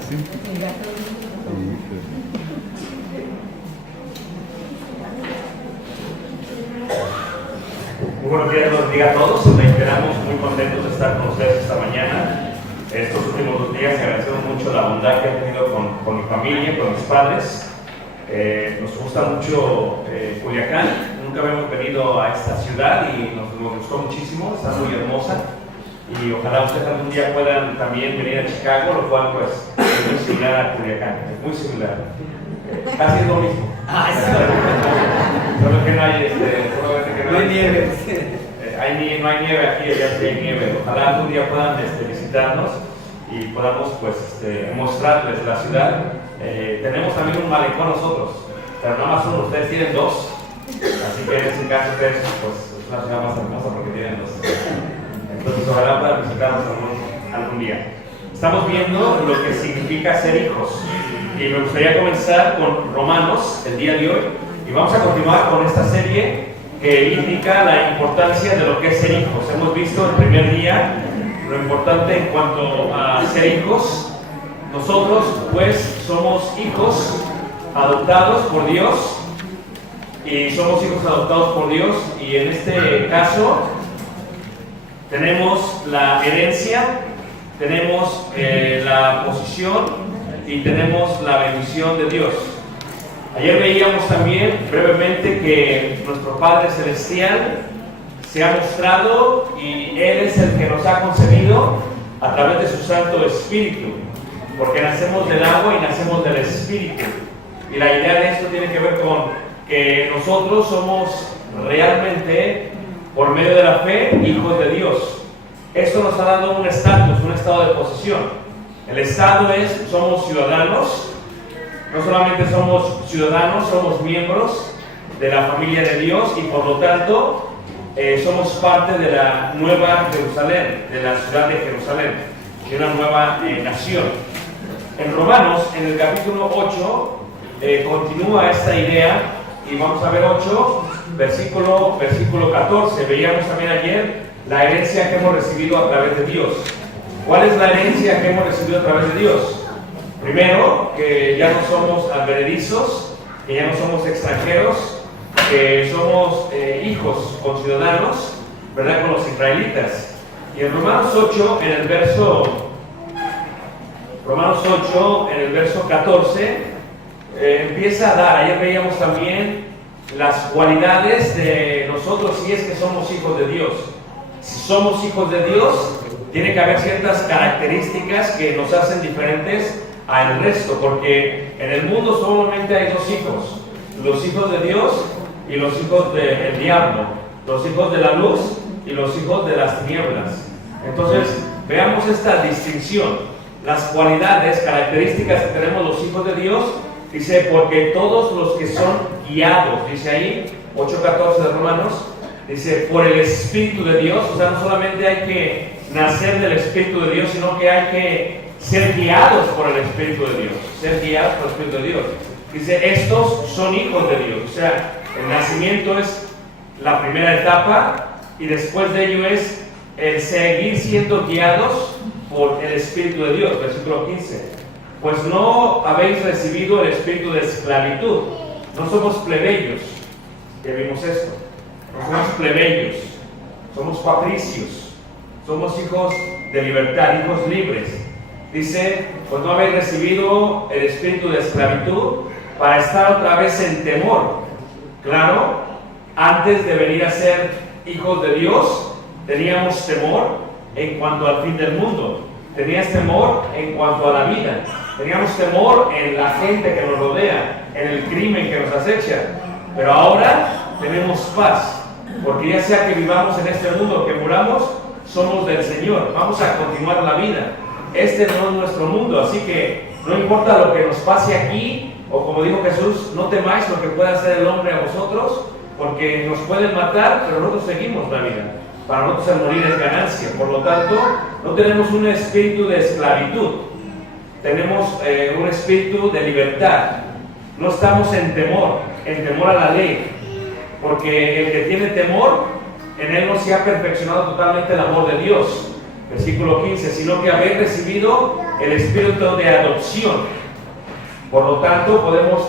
sí. Muy buenos días, buenos días a todos. Nos esperamos muy contentos de estar con ustedes esta mañana. Estos últimos 2 días agradecemos mucho la bondad que han tenido con mi familia, con mis padres. Nos gusta mucho Culiacán. Nunca habíamos venido a esta ciudad y nos gustó muchísimo. Está muy hermosa. Y ojalá ustedes algún día puedan también venir a Chicago, lo cual pues es muy similar a Culiacán. Es muy similar. Casi es lo mismo. Solo que no hay, no hay nieve. No hay nieve aquí, allá sí hay nieve. Ojalá algún día puedan visitarnos y podamos pues mostrarles la ciudad. Tenemos también un malecón nosotros, pero nada más uno, ustedes tienen 2. Así que en ese caso ustedes pues, es una ciudad más hermosa porque tienen 2. Entonces ojalá puedan visitarnos algún día. Estamos viendo lo que significa ser hijos. Y me gustaría comenzar con Romanos el día de hoy. Y vamos a continuar con esta serie que indica la importancia de lo que es ser hijos. Hemos visto el primer día lo importante en cuanto a ser hijos. Nosotros pues somos hijos adoptados por Dios. Y somos hijos adoptados por Dios. Y en este caso tenemos la herencia, tenemos la posición y tenemos la bendición de Dios. Ayer veíamos también brevemente que nuestro Padre Celestial se ha mostrado y Él es el que nos ha concebido a través de su Santo Espíritu, porque nacemos del agua y nacemos del Espíritu. Y la idea de esto tiene que ver con que nosotros somos realmente, por medio de la fe, hijos de Dios. Esto nos ha dado un estatus, un estado de posición. El estado es, somos ciudadanos. No solamente somos ciudadanos, somos miembros de la familia de Dios y por lo tanto somos parte de la nueva Jerusalén, de la ciudad de Jerusalén, de una nueva nación. En Romanos, en el capítulo 8, continúa esta idea y vamos a ver 8, versículo 14. Veíamos también ayer la herencia que hemos recibido a través de Dios. ¿Cuál es la herencia que hemos recibido a través de Dios? Primero, que ya no somos advenedizos, que ya no somos extranjeros, que somos hijos conciudadanos, ¿verdad? Con los israelitas. Y en Romanos 8, en el verso 14, empieza a dar, ayer veíamos también las cualidades de nosotros si es que somos hijos de Dios. Si somos hijos de Dios, tiene que haber ciertas características que nos hacen diferentes al resto, porque en el mundo solamente hay 2 hijos, los hijos de Dios y los hijos del diablo, los hijos de la luz y los hijos de las tinieblas. Entonces, veamos esta distinción, las cualidades, características que tenemos los hijos de Dios. Dice, porque todos los que son guiados, dice ahí, 8:14 de Romanos, dice, por el Espíritu de Dios. O sea, no solamente hay que nacer del Espíritu de Dios, sino que hay que ser guiados por el Espíritu de Dios, ser guiados por el Espíritu de Dios. Dice, estos son hijos de Dios. O sea, el nacimiento es la primera etapa y después de ello es el seguir siendo guiados por el Espíritu de Dios. Versículo 15. Pues no habéis recibido el espíritu de esclavitud. No somos plebeyos. Ya vimos esto. No somos plebeyos. Somos patricios. Somos hijos de libertad, hijos libres. Dice, pues no habéis recibido el espíritu de esclavitud para estar otra vez en temor. Claro, antes de venir a ser hijos de Dios, teníamos temor en cuanto al fin del mundo. Tenías temor en cuanto a la vida. Teníamos temor en la gente que nos rodea, en el crimen que nos acecha. Pero ahora tenemos paz, porque ya sea que vivamos en este mundo o que muramos, somos del Señor. Vamos a continuar la vida. Este no es nuestro mundo, así que no importa lo que nos pase aquí, o como dijo Jesús, no temáis lo que pueda hacer el hombre a vosotros, porque nos pueden matar, pero nosotros seguimos la vida. Para nosotros el morir es ganancia. Por lo tanto, no tenemos un espíritu de esclavitud, tenemos un espíritu de libertad. No estamos en temor a la ley, porque el que tiene temor, en él no se ha perfeccionado totalmente el amor de Dios. Versículo 15, sino que habéis recibido el espíritu de adopción. Por lo tanto, podemos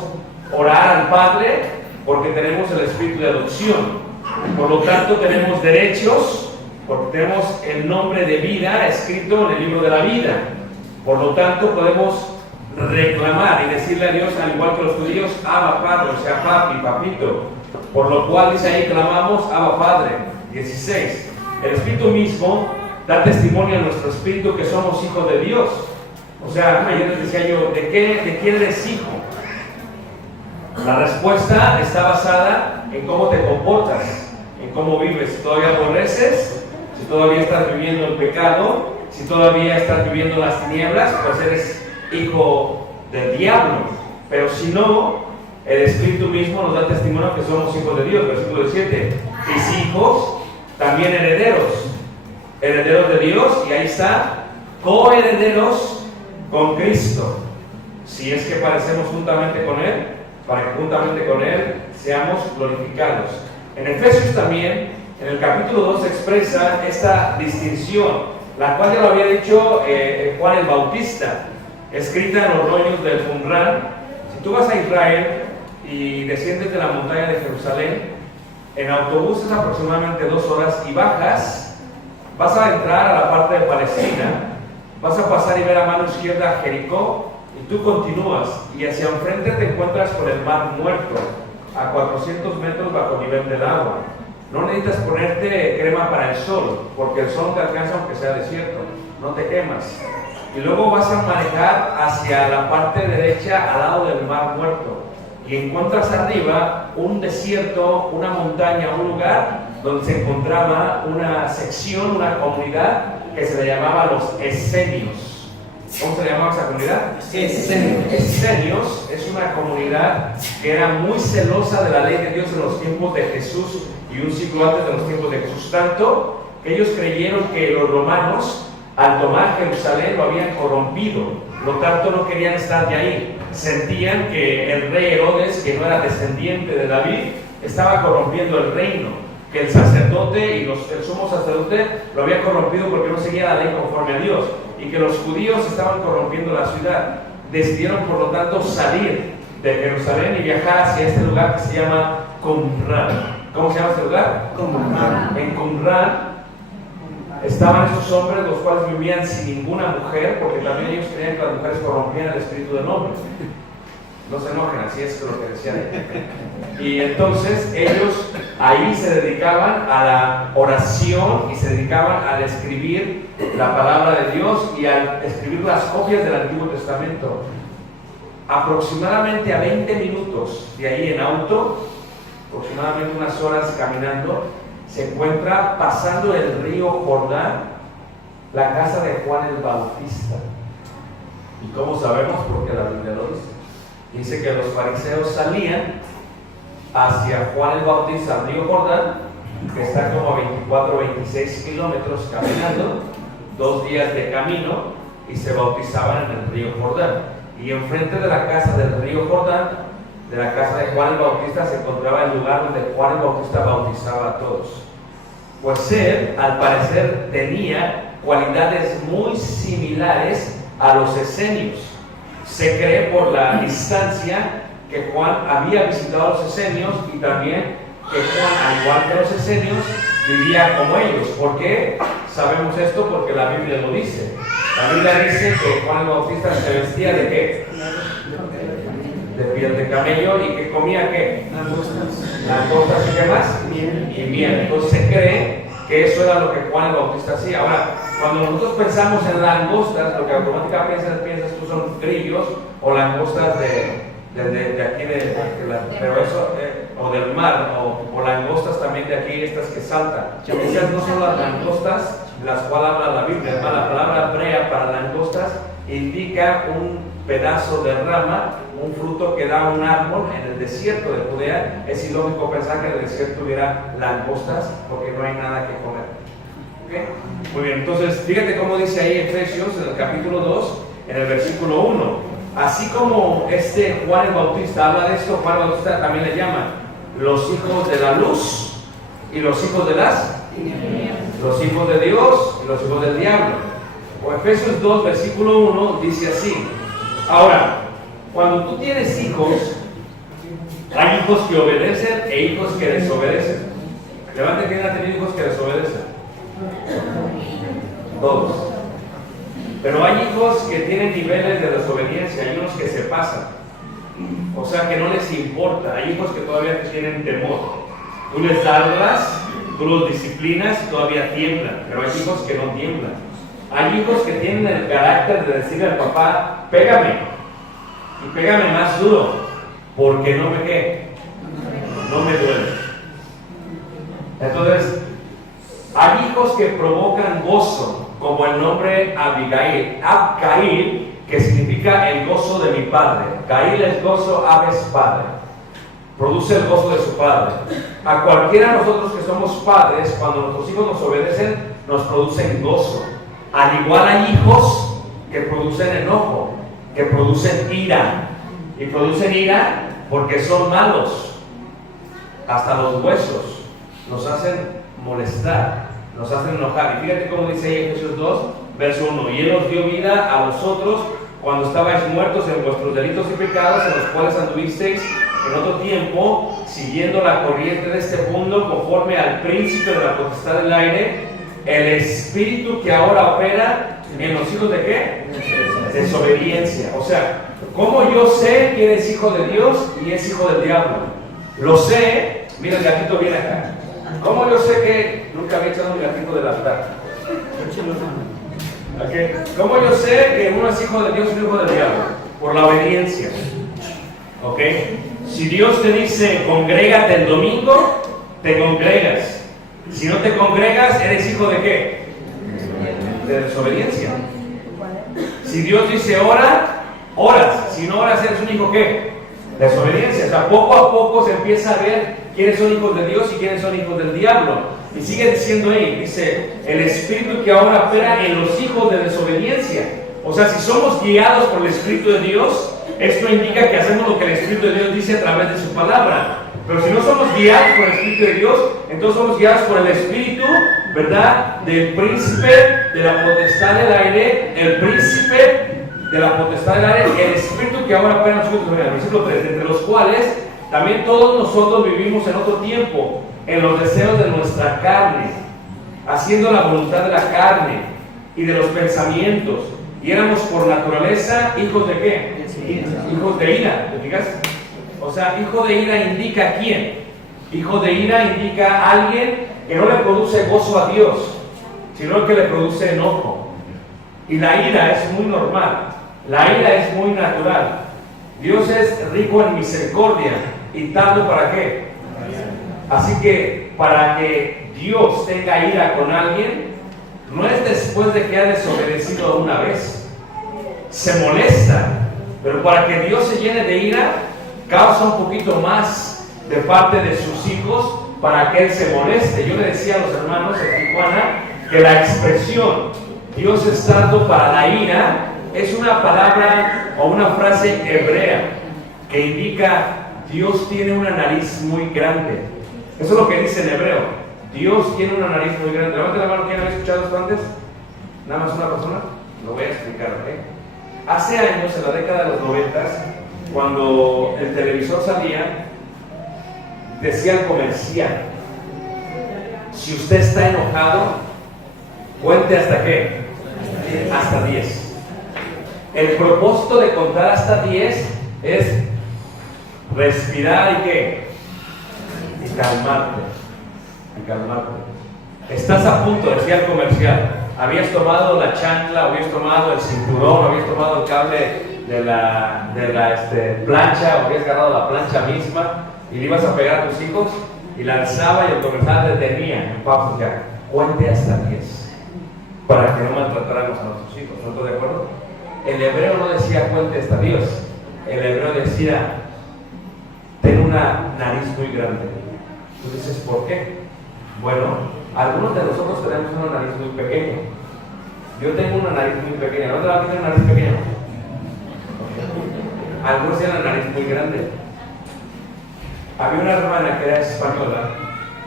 orar al Padre porque tenemos el espíritu de adopción. Por lo tanto, tenemos derechos porque tenemos el nombre de vida escrito en el libro de la vida. Por lo tanto, podemos reclamar y decirle a Dios, al igual que los judíos, Abba Padre, o sea, papi, papito. Por lo cual dice ahí, clamamos, Abba Padre. 16. El Espíritu mismo da testimonio a nuestro espíritu que somos hijos de Dios. O sea, ayer les decía yo, ¿de quién eres hijo? La respuesta está basada en cómo te comportas, en cómo vives. Si todavía aborreces, si todavía estás viviendo el pecado, si todavía estás viviendo las tinieblas, pues eres hijo del diablo. Pero si no, el Espíritu mismo nos da testimonio que somos hijos de Dios. Versículo 17. Mis hijos, también herederos. Herederos de Dios, y ahí está, coherederos con Cristo. Si es que padecemos juntamente con Él, para que juntamente con Él seamos glorificados. En Efesios también, en el capítulo 2 se expresa esta distinción, la cual ya lo había dicho Juan el Bautista, escrita en los rollos del Qumran. Si tú vas a Israel y desciendes de la montaña de Jerusalén, en autobús es aproximadamente 2 horas y bajas, vas a entrar a la parte de Palestina, vas a pasar y ver a mano izquierda Jericó, y tú continúas y hacia enfrente te encuentras con el mar Muerto, a 400 metros bajo nivel del agua. No necesitas ponerte crema para el sol, porque el sol te alcanza aunque sea desierto, no te quemas. Y luego vas a manejar hacia la parte derecha al lado del mar Muerto y encuentras arriba un desierto, una montaña, un lugar donde se encontraba una sección, una comunidad que se le llamaba los esenios. ¿Cómo se le llamaba esa comunidad? Esenios es una comunidad que era muy celosa de la ley de Dios en los tiempos de Jesús y un siglo antes de los tiempos de Jesús, tanto que ellos creyeron que los romanos al tomar Jerusalén lo habían corrompido, lo tanto no querían estar de ahí. Sentían que el rey Herodes, que no era descendiente de David, estaba corrompiendo el reino, que el sacerdote y el sumo sacerdote lo había corrompido porque no seguía la ley conforme a Dios, y que los judíos estaban corrompiendo la ciudad. Decidieron por lo tanto salir de Jerusalén y viajar hacia este lugar que se llama Qumran. ¿Cómo se llama este lugar? Qumran. En Qumran estaban estos hombres, los cuales vivían sin ninguna mujer, porque también ellos creían que las mujeres corrompían el espíritu del hombre. No se enojen, así es lo que decían. Y entonces ellos ahí se dedicaban a la oración y se dedicaban a escribir la palabra de Dios y a escribir las copias del Antiguo Testamento. Aproximadamente a 20 minutos de ahí en auto, aproximadamente unas horas caminando, se encuentra, pasando el río Jordán, la casa de Juan el Bautista. ¿Y cómo sabemos? Porque la Biblia lo dice. Dice que los fariseos salían hacia Juan el Bautista, al río Jordán, que está como a 24 o 26 kilómetros caminando, 2 días de camino, y se bautizaban en el río Jordán. Y enfrente de la casa del río Jordán, de la casa de Juan el Bautista, se encontraba el lugar donde Juan el Bautista bautizaba a todos. Pues él, al parecer, tenía cualidades muy similares a los esenios. Se cree por la distancia que Juan había visitado a los esenios y también que Juan, al igual que los esenios, vivía como ellos. ¿Por qué sabemos esto? Porque la Biblia lo dice. La Biblia dice que Juan el Bautista se vestía ¿de qué? De piel de camello. ¿Y que comía qué? Langostas y qué más? Y miel. Entonces se cree que eso era lo que Juan el Bautista hacía. Ahora, cuando nosotros pensamos en langostas, lo que automáticamente piensas tú son grillos o langostas de aquí, pero eso, o del mar, o langostas también de aquí, estas que saltan. Esas no son las langostas de las cuales habla la Biblia. Además, la palabra hebrea para langostas indica un pedazo de rama, un fruto que da un árbol en el desierto de Judea. Es ilógico pensar que en el desierto hubiera langostas porque no hay nada que comer. ¿Okay? Muy bien, entonces fíjate cómo dice ahí Efesios en el capítulo 2, en el versículo 1. Así como Juan el Bautista habla de esto, Juan el Bautista también le llama los hijos de la luz y los hijos de los hijos de Dios y los hijos del diablo. o Efesios 2, versículo 1, dice así. Ahora, cuando tú tienes hijos, hay hijos que obedecen e hijos que desobedecen. Levante, ¿quién ha tenido hijos que desobedecen? Todos. Pero hay hijos que tienen niveles de desobediencia, hay unos que se pasan. O sea, que no les importa. Hay hijos que todavía tienen temor. Tú les hablas, tú los disciplinas y todavía tiemblan. Pero hay hijos que no tiemblan. Hay hijos que tienen el carácter de decirle al papá, pégame. Y pégame más duro. Porque no me qué. No me duele. Entonces, hay hijos que provocan gozo, como el nombre Abigail. Abcail, que significa el gozo de mi padre. Cail es gozo, Ab es padre. Produce el gozo de su padre. A cualquiera de nosotros que somos padres, cuando nuestros hijos nos obedecen, nos producen gozo. Al igual hay hijos que producen enojo, que producen ira. Y producen ira porque son malos. Hasta los huesos nos hacen molestar, nos hacen enojar. Y fíjate cómo dice ahí Efesios 2, verso 1. Y Él os dio vida a vosotros cuando estabais muertos en vuestros delitos y pecados, en los cuales anduvisteis en otro tiempo, siguiendo la corriente de este mundo, conforme al príncipe de la potestad del aire, el espíritu que ahora opera en los hijos de ¿qué? Desobediencia. O sea, ¿cómo yo sé quién es hijo de Dios y es hijo del diablo? Lo sé, mira el gatito viene acá. ¿Cómo yo sé que nunca había echado un gatito del altar? Okay. ¿Cómo yo sé que uno es hijo de Dios y hijo del diablo? Por la obediencia. ¿Ok? Si Dios te dice, congrégate el domingo, te congregas. Si no te congregas, ¿eres hijo de qué? De desobediencia. Si Dios dice ora, oras. Si no oras, ¿eres un hijo qué? De desobediencia. O sea, poco a poco se empieza a ver quiénes son hijos de Dios y quiénes son hijos del diablo. Y sigue diciendo ahí, dice, el espíritu que ahora opera en los hijos de desobediencia. O sea, si somos guiados por el Espíritu de Dios, esto indica que hacemos lo que el Espíritu de Dios dice a través de su palabra. Pero si no somos guiados por el Espíritu de Dios, entonces somos guiados por el Espíritu, ¿verdad? Del príncipe de la potestad del aire, el príncipe de la potestad del aire, el Espíritu que ahora opera en nosotros, en el versículo 3, entre los cuales también todos nosotros vivimos en otro tiempo, en los deseos de nuestra carne, haciendo la voluntad de la carne y de los pensamientos, y éramos por naturaleza hijos de ¿qué? Hijos de ira, ¿te fijas? O sea, hijo de ira indica ¿a quién? Hijo de ira indica a alguien que no le produce gozo a Dios, sino que le produce enojo. Y la ira es muy normal, la ira es muy natural. Dios es rico en misericordia y tardo para qué. Así que para que Dios tenga ira con alguien, no es después de que ha desobedecido una vez. Se molesta, pero para que Dios se llene de ira, causa un poquito más de parte de sus hijos para que Él se moleste. Yo le decía a los hermanos en Tijuana que la expresión Dios es tardo para la ira es una palabra o una frase hebrea que indica Dios tiene una nariz muy grande. Eso es lo que dice en hebreo. Dios tiene una nariz muy grande. Levante la mano, ¿quién había escuchado esto antes? ¿Nada más una persona? Lo voy a explicar, ¿ok? Hace años, en la década de los 90, cuando el televisor salía, decía el comercial: si usted está enojado, cuente hasta qué. Hasta 10. El propósito de contar hasta 10 es respirar y qué. Y calmarte. Y calmarte. Estás a punto, decía el comercial. Habías tomado la chancla, habías tomado el cinturón, habías tomado el cable de la plancha, o habías agarrado la plancha misma y le ibas a pegar a tus hijos y lanzaba y el comercial detenía en pausa ya. Cuente hasta 10 para que no maltratáramos a nuestros hijos. ¿No estás de acuerdo? El hebreo no decía cuente hasta Dios. El hebreo decía ten una nariz muy grande. Tú dices, ¿por qué? Bueno, algunos de nosotros tenemos una nariz muy pequeña. Yo tengo una nariz muy pequeña. ¿No te va a tener una nariz pequeña? Algunos tienen una nariz muy grande. Había una hermana que era española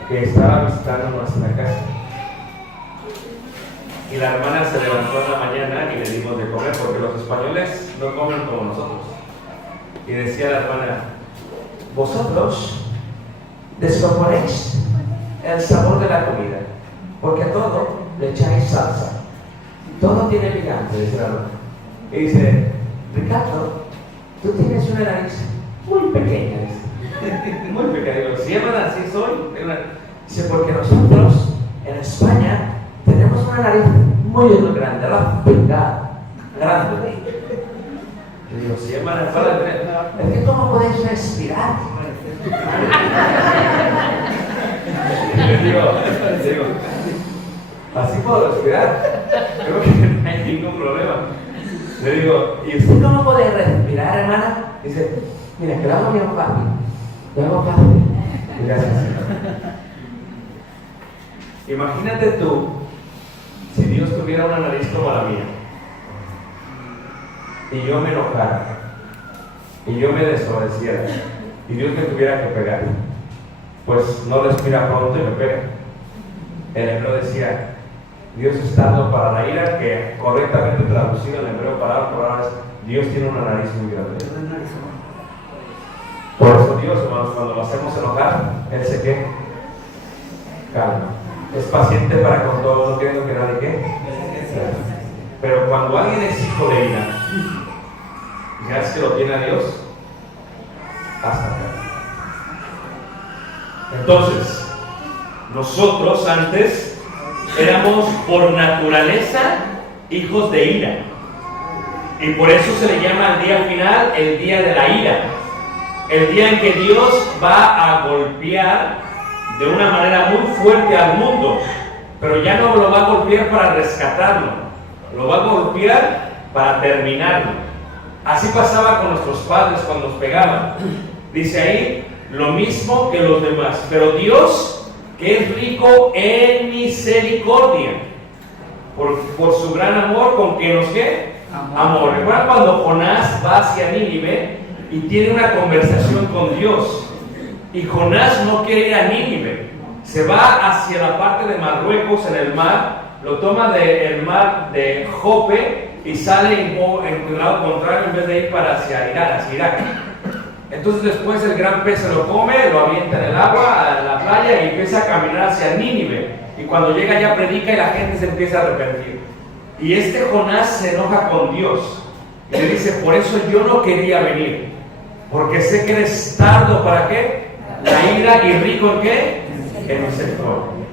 que estaba visitando nuestra casa. Y la hermana se levantó en la mañana y le dimos de comer, porque los españoles no comen como nosotros. Y decía la hermana: vosotros descomponéis el sabor de la comida, porque a todo le echáis salsa, todo tiene picante, dice la hermana. Y dice: Ricardo, tú tienes una nariz muy pequeña, dice. Muy pequeña. Digo: sí, hermana, así soy. Dice: porque nosotros en España tenemos una nariz muy grande, la pinga grande. Y digo: sí, hermana, es que ¿cómo podéis respirar? Le digo, así puedo respirar. Creo que no hay ningún problema. Le digo: ¿y usted cómo puede respirar, hermana? Dice: mira, que lo hago bien fácil. Lo hago fácil. Gracias. Imagínate tú, si Dios tuviera una nariz como la mía, y yo me enojara, y yo me desobedeciera, y Dios me tuviera que pegar, pues no respira pronto y me pega. El hebreo decía: Dios es tardo para la ira, que correctamente traducido en hebreo palabra por palabra es: Dios tiene una nariz muy grande. Por eso Dios, hermanos, cuando lo hacemos enojar, Él se ¿qué? Calma. Es paciente para con todos, no queriendo que nadie ¿qué? Pero cuando alguien es hijo de ira, ya es que lo tiene a Dios hasta acá. Entonces, nosotros antes éramos por naturaleza hijos de ira, y por eso se le llama al día final el día de la ira, el día en que Dios va a golpear de una manera muy fuerte al mundo, pero ya no lo va a golpear para rescatarlo, lo va a golpear para terminarlo. Así pasaba con nuestros padres cuando nos pegaban. Dice ahí: lo mismo que los demás, pero Dios, que es rico en misericordia, por su gran amor, con que nos ¿qué? Amor. ¿Recuerdan cuando Jonás va hacia Nínive y tiene una conversación con Dios? Y Jonás no quiere ir a Nínive, se va hacia la parte de Marruecos, en el mar, lo toma del mar de Jope y sale en el lado contrario en vez de ir para hacia Irak. Entonces después el gran pez se lo come, lo avienta en el agua, a la playa, y empieza a caminar hacia Nínive. Y cuando llega ya predica y la gente se empieza a arrepentir. Y este Jonás se enoja con Dios y le dice: por eso yo no quería venir, porque sé que eres tardo para ¿qué? La ira, y rico en ¿qué? En misericordia.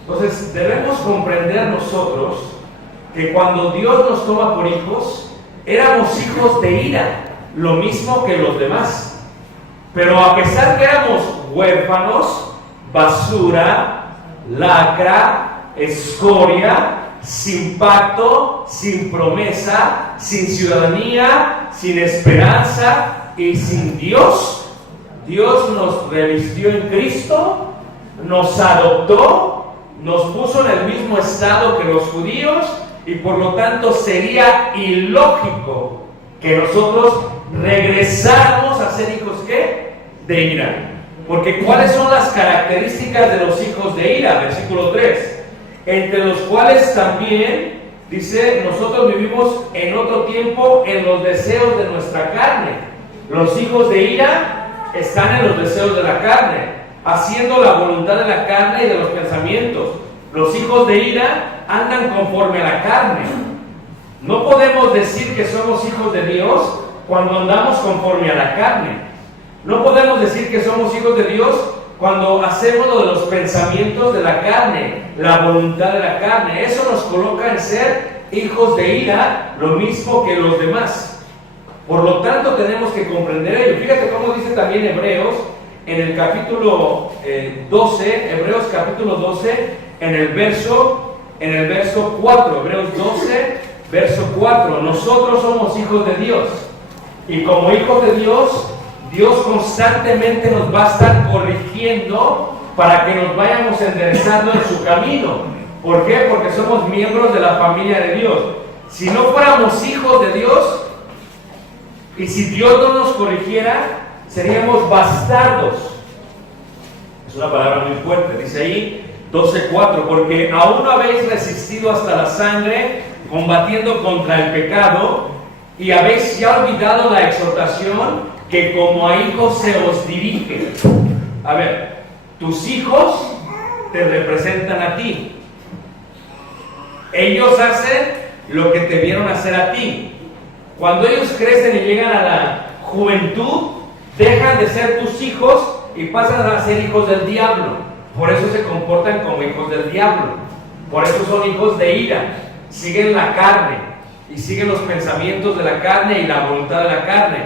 Entonces debemos comprender nosotros que cuando Dios nos toma por hijos, éramos hijos de ira, lo mismo que los demás. Pero a pesar que éramos huérfanos, basura, lacra, escoria, sin pacto, sin promesa, sin ciudadanía, sin esperanza y sin Dios, Dios nos revistió en Cristo, nos adoptó, nos puso en el mismo estado que los judíos, y por lo tanto sería ilógico que nosotros regresáramos a ser hijos ¿qué? De ira. Porque ¿cuáles son las características de los hijos de ira? Versículo 3. Entre los cuales también, dice, nosotros vivimos en otro tiempo en los deseos de nuestra carne. Los hijos de ira están en los deseos de la carne, haciendo la voluntad de la carne y de los pensamientos. Los hijos de ira andan conforme a la carne. No podemos decir que somos hijos de Dios cuando andamos conforme a la carne. No podemos decir que somos hijos de Dios cuando hacemos lo de los pensamientos de la carne, la voluntad de la carne. Eso nos coloca en ser hijos de ira, lo mismo que los demás. Por lo tanto, tenemos que comprender ello. Fíjate cómo dice también Hebreos, en el capítulo 12, Hebreos capítulo 12, en el verso 4, Hebreos 12, verso 4. Nosotros somos hijos de Dios, y como hijos de Dios, Dios constantemente nos va a estar corrigiendo para que nos vayamos enderezando en su camino. ¿Por qué? Porque somos miembros de la familia de Dios. Si no fuéramos hijos de Dios, y si Dios no nos corrigiera, seríamos bastardos. Es una palabra muy fuerte. Dice ahí: 12:4, porque aún no habéis resistido hasta la sangre, combatiendo contra el pecado, y habéis ya olvidado la exhortación que como a hijos se os dirige. A ver, tus hijos te representan a ti. Ellos hacen lo que te vieron hacer a ti. Cuando ellos crecen y llegan a la juventud, dejan de ser tus hijos y pasan a ser hijos del diablo. Por eso se comportan como hijos del diablo. Por eso son hijos de ira. Siguen la carne y siguen los pensamientos de la carne y la voluntad de la carne.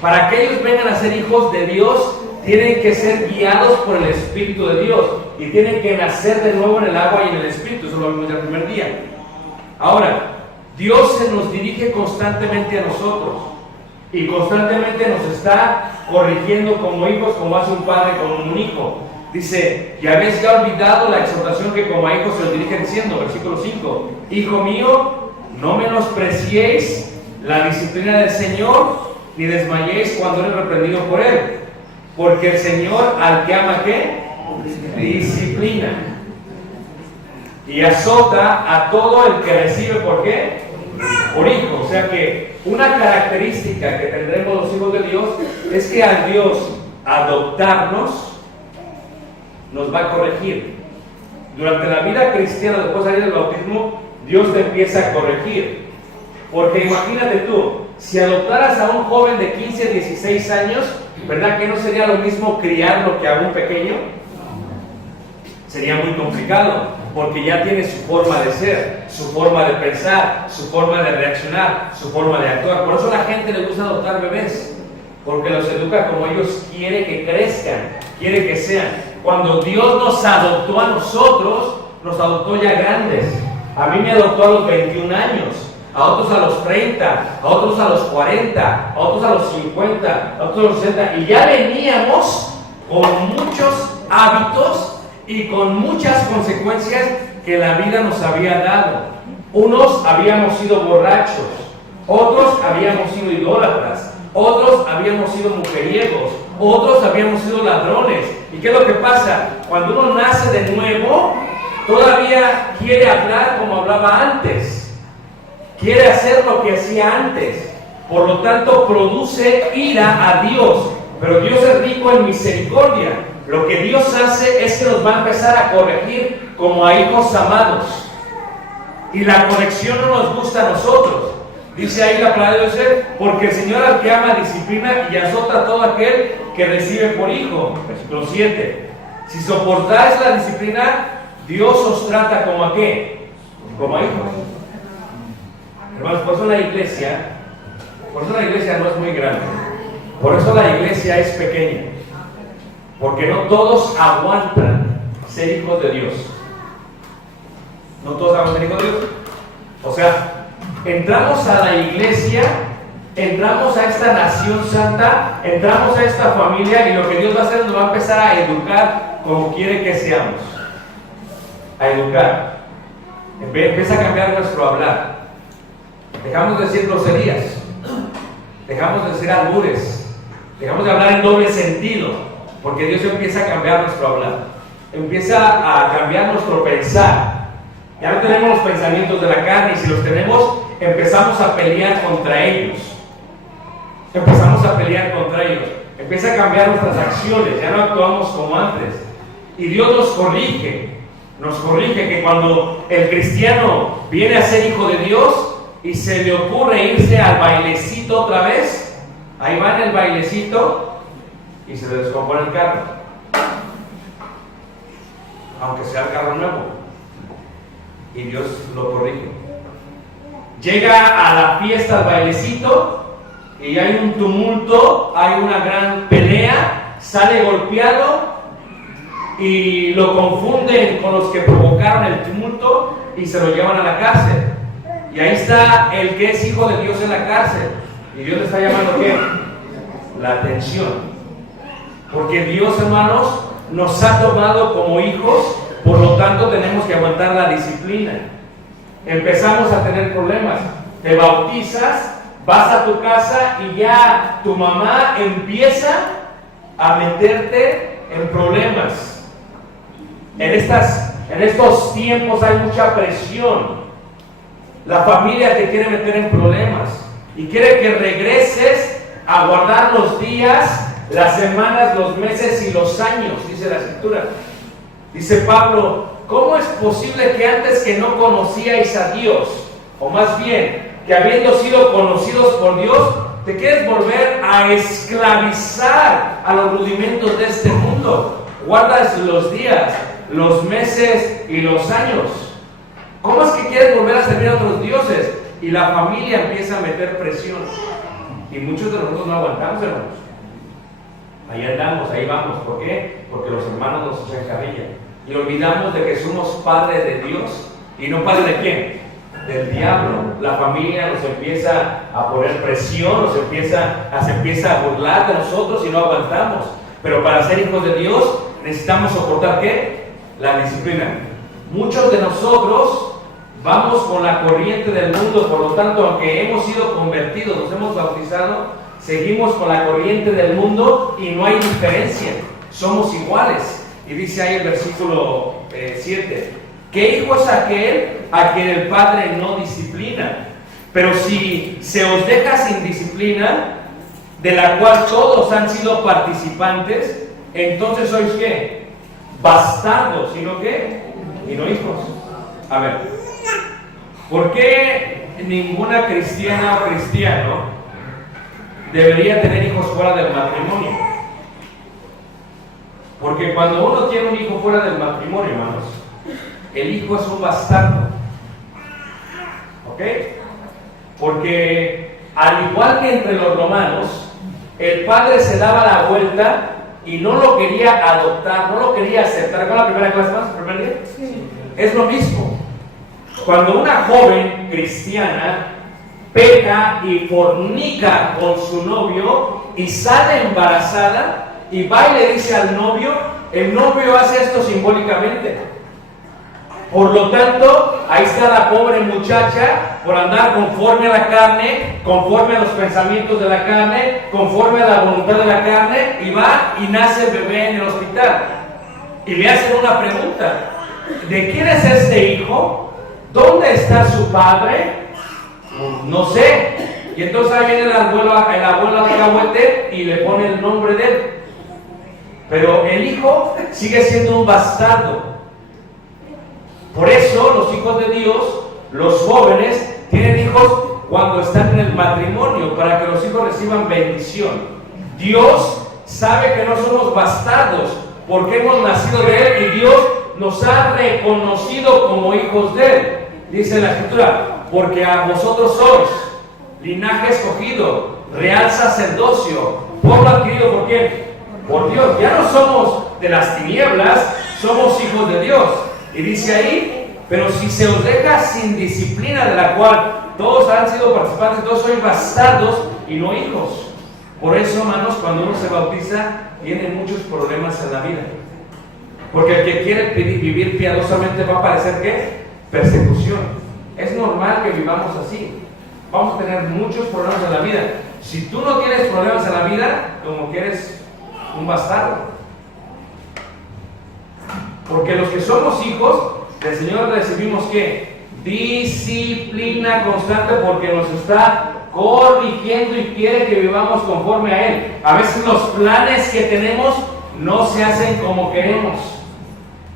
Para que ellos vengan a ser hijos de Dios, tienen que ser guiados por el Espíritu de Dios y tienen que nacer de nuevo en el agua y en el Espíritu. Eso lo vimos ya el primer día. Ahora, Dios se nos dirige constantemente a nosotros y constantemente nos está corrigiendo como hijos, como hace un padre con un hijo. Dice, y habéis ya olvidado la exhortación que como a hijos se os dirige diciendo, versículo 5, hijo mío, no menospreciéis la disciplina del Señor, ni desmayéis cuando eres reprendido por Él, porque el Señor al que ama, ¿qué? Disciplina. Y azota a todo el que recibe, ¿por qué? Por hijo. O sea que una característica que tendremos los hijos de Dios es que al Dios adoptarnos, nos va a corregir. Durante la vida cristiana, después de salir del bautismo, Dios te empieza a corregir. Porque imagínate tú, si adoptaras a un joven de 15, 16 años, ¿verdad que no sería lo mismo criarlo que a un pequeño? Sería muy complicado, porque ya tiene su forma de ser, su forma de pensar, su forma de reaccionar, su forma de actuar. Por eso a la gente le gusta adoptar bebés, porque los educa como ellos quieren que crezcan, quieren que sean. Cuando Dios nos adoptó a nosotros, nos adoptó ya grandes. A mí me adoptó a los 21 años, a otros a los 30, a otros a los 40, a otros a los 50, a otros a los 60, y ya veníamos con muchos hábitos y con muchas consecuencias que la vida nos había dado. Unos habíamos sido borrachos, otros habíamos sido idólatras, otros habíamos sido mujeriegos, otros habíamos sido ladrones. ¿Y qué es lo que pasa? Cuando uno nace de nuevo, todavía quiere hablar como hablaba antes, quiere hacer lo que hacía antes, por lo tanto produce ira a Dios. Pero Dios es rico en misericordia. Lo que Dios hace es que nos va a empezar a corregir como a hijos amados, y la corrección no nos gusta a nosotros. Dice ahí la palabra de Dios, porque el Señor al que ama disciplina y azota a todo aquel que recibe por hijo. Versículo 7. Si soportáis la disciplina, Dios os trata como a qué? Como a hijos. Hermanos, por eso la iglesia no es muy grande. Por eso la iglesia es pequeña. Porque no todos aguantan ser hijos de Dios. No todos aguantan ser hijos de Dios. O sea, entramos a la iglesia, entramos a esta nación santa, entramos a esta familia, y lo que Dios va a hacer nos va a empezar a educar como quiere que seamos. A educar. Empieza a cambiar nuestro hablar. Dejamos de decir groserías, dejamos de decir albures, dejamos de hablar en doble sentido, porque Dios empieza a cambiar nuestro hablar, empieza a cambiar nuestro pensar. Ya no tenemos los pensamientos de la carne, y si los tenemos, empezamos a pelear contra ellos. Empezamos a pelear contra ellos. Empieza a cambiar nuestras acciones, ya no actuamos como antes. Y Dios nos corrige que cuando el cristiano viene a ser hijo de Dios y se le ocurre irse al bailecito otra vez, ahí va en el bailecito y se le descompone el carro. Aunque sea el carro nuevo. Y Dios lo corrige. Llega a la fiesta, al bailecito, y hay un tumulto, hay una gran pelea, sale golpeado y lo confunden con los que provocaron el tumulto y se lo llevan a la cárcel. Y ahí está el que es hijo de Dios en la cárcel. Y Dios le está llamando ¿qué? La atención. Porque Dios, hermanos, nos ha tomado como hijos. Por lo tanto, tenemos que aguantar la disciplina. Empezamos a tener problemas. Te bautizas, vas a tu casa y ya tu mamá empieza a meterte en problemas. En En estos tiempos hay mucha presión. La familia te quiere meter en problemas y quiere que regreses a guardar los días, las semanas, los meses y los años, dice la Escritura. Dice Pablo, ¿cómo es posible que antes que no conocíais a Dios, o más bien, que habiendo sido conocidos por Dios, te quieres volver a esclavizar a los rudimentos de este mundo? Guardas los días, los meses y los años. ¿Cómo es que quieres volver a servir a otros dioses? Y la familia empieza a meter presión. Y muchos de nosotros no aguantamos, hermanos. Ahí andamos, ahí vamos. ¿Por qué? Porque los hermanos nos echan carrilla. Y olvidamos de que somos padres de Dios. ¿Y no padres de quién? Del diablo. La familia nos empieza a poner presión, se empieza a burlar de nosotros y no aguantamos. Pero para ser hijos de Dios necesitamos soportar ¿qué? La disciplina. Muchos de nosotros vamos con la corriente del mundo, por lo tanto, aunque hemos sido convertidos, nos hemos bautizado, seguimos con la corriente del mundo y no hay diferencia, somos iguales. Y dice ahí el versículo 7, ¿qué hijo es aquel a quien el Padre no disciplina? Pero si se os deja sin disciplina, de la cual todos han sido participantes, entonces sois ¿qué? Bastardos, ¿sino qué? Y no hijos. A ver, ¿por qué ninguna cristiana o cristiano debería tener hijos fuera del matrimonio? Porque cuando uno tiene un hijo fuera del matrimonio, hermanos, el hijo es un bastardo. ¿Ok? Porque al igual que entre los romanos, el padre se daba la vuelta y no lo quería adoptar, no lo quería aceptar. ¿Cuál es la primera clase más? ¿El primer día? Sí. Es lo mismo. Cuando una joven cristiana peca y fornica con su novio y sale embarazada y va y le dice al novio, el novio hace esto simbólicamente. Por lo tanto, ahí está la pobre muchacha por andar conforme a la carne, conforme a los pensamientos de la carne, conforme a la voluntad de la carne, y va y nace el bebé en el hospital. Y le hacen una pregunta, ¿de quién es este hijo? ¿Dónde está su padre? No sé. Y entonces ahí viene el abuelo alcahuete y le pone el nombre de él. Pero el hijo sigue siendo un bastardo. Por eso los hijos de Dios, los jóvenes, tienen hijos cuando están en el matrimonio, para que los hijos reciban bendición. Dios sabe que no somos bastardos, porque hemos nacido de Él y Dios nos ha reconocido como hijos de Él. Dice la Escritura, porque a vosotros sois linaje escogido, real sacerdocio, pueblo adquirido ¿por quién? Por Dios. Ya no somos de las tinieblas, somos hijos de Dios. Y dice ahí, pero si se os deja sin disciplina, de la cual todos han sido participantes, todos sois bastardos y no hijos. Por eso, hermanos, cuando uno se bautiza, tiene muchos problemas en la vida. Porque el que quiere vivir piadosamente va a padecer ¿qué? Persecución. Es normal que vivamos así. Vamos a tener muchos problemas en la vida. Si tú no tienes problemas en la vida, como que eres un bastardo. Porque los que somos hijos del Señor recibimos ¿qué? Disciplina constante, porque nos está corrigiendo y quiere que vivamos conforme a Él. A veces los planes que tenemos no se hacen como queremos.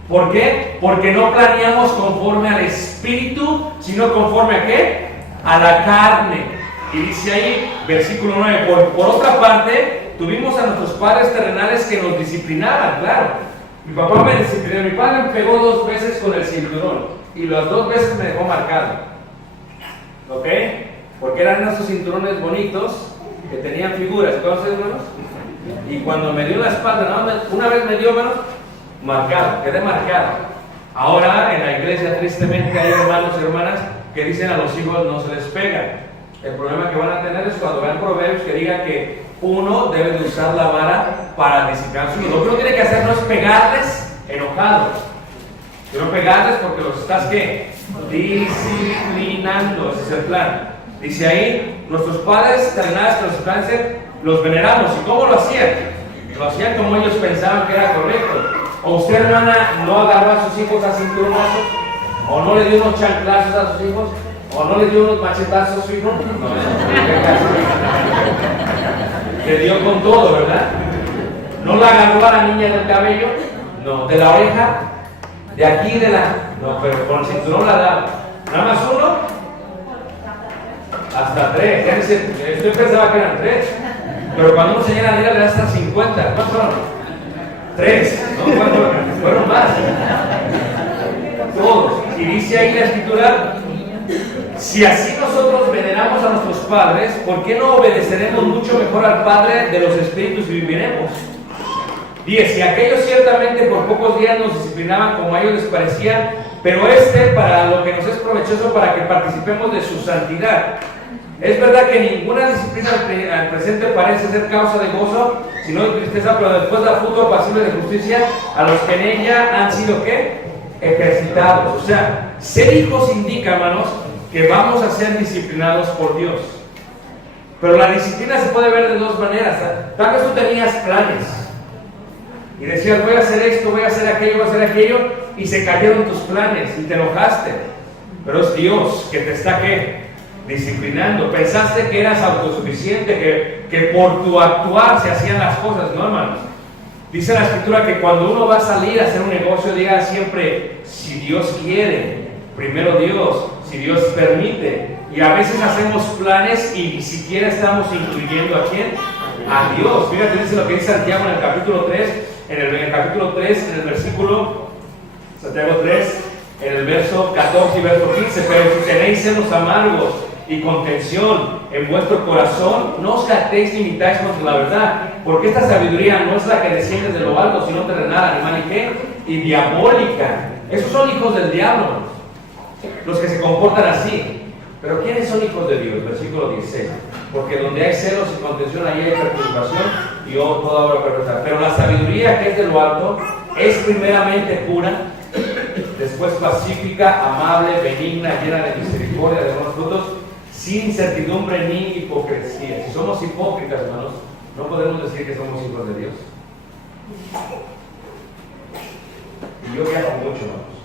¿Por qué? Porque no planeamos conforme al Espíritu, sino conforme a ¿qué? A la carne. Y dice ahí, versículo 9, por otra parte, tuvimos a nuestros padres terrenales que nos disciplinaban, claro. Mi papá me disciplinó, mi padre me pegó 2 veces con el cinturón y las 2 veces me dejó marcado. ¿Ok? Porque eran esos cinturones bonitos que tenían figuras, ¿entonces, hermanos? Y cuando me dio la espalda, una vez me dio, hermanos, marcado, quedé marcado. Ahora en la iglesia tristemente hay hermanos y hermanas que dicen a los hijos no se les pega. El problema que van a tener es cuando vean proverbios que diga que uno debe de usar la vara para disciplinar a su hijo. Lo que uno tiene que hacer no es pegarles enojados, sino pegarles porque los estás ¿qué? Disciplinando. Ese es el plan. Dice ahí, nuestros padres terrenales que nos cáncer los veneramos. ¿Y cómo lo hacían? Lo hacían como ellos pensaban que era correcto. ¿O usted, hermana, no agarró a sus hijos a cinturonazos? ¿O no le dio unos chanclazos a sus hijos? ¿O no le dio unos machetazos a su hijo? No, le dio con todo, ¿verdad? ¿No la agarró a la niña del cabello? No. ¿De la oreja? ¿De aquí? ¿De la...? No, pero con el cinturón la daba. ¿Nada más uno? Hasta 3. Usted pensaba que eran 3. Pero cuando uno se llega a le da hasta 50. ¿Cuántos fueron? 3. ¿No? Fueron más. Todos. Y dice ahí la escritura, si así nosotros veneramos a nuestros padres, ¿por qué no obedeceremos mucho mejor al Padre de los Espíritus y viviremos? 10. Si aquellos ciertamente por pocos días nos disciplinaban como a ellos les parecía, pero para lo que nos es provechoso para que participemos de su santidad. Es verdad que ninguna disciplina al presente parece ser causa de gozo, sino de tristeza, pero después da fruto apacible de justicia a los que en ella han sido, ¿qué? Ejercitados. O sea, ser hijos indica, hermanos, que vamos a ser disciplinados por Dios. Pero la disciplina se puede ver de dos maneras. Tal vez tú tenías planes y decías, voy a hacer esto, voy a hacer aquello, y se cayeron tus planes y te enojaste. Pero es Dios que te está, ¿qué? Disciplinando. Pensaste que eras autosuficiente, que por tu actuar se hacían las cosas, ¿no, hermanos? Dice la escritura que cuando uno va a salir a hacer un negocio, diga siempre, si Dios quiere, primero Dios, si Dios permite. Y a veces hacemos planes y ni siquiera estamos incluyendo ¿a quién? A Dios. Fíjate, dice lo que dice Santiago en el capítulo 3, en el versículo, Santiago 3, en el verso 14 y verso 15, pero si tenéis celos amargos y contención en vuestro corazón, no os jactéis ni imitáis contra la verdad, porque esta sabiduría no es la que desciende de lo alto, sino terrenal, animal y qué, y diabólica. Esos son hijos del diablo, los que se comportan así. Pero ¿quiénes son hijos de Dios? Versículo 16. Porque donde hay celos y contención, ahí hay perturbación y toda obra perversa. Pero la sabiduría que es de lo alto es primeramente pura, después pacífica, amable, benigna, llena de misericordia, de buenos frutos, sin incertidumbre ni hipocresía. Si somos hipócritas, hermanos, no podemos decir que somos hijos de Dios. Y yo viajo mucho, hermanos.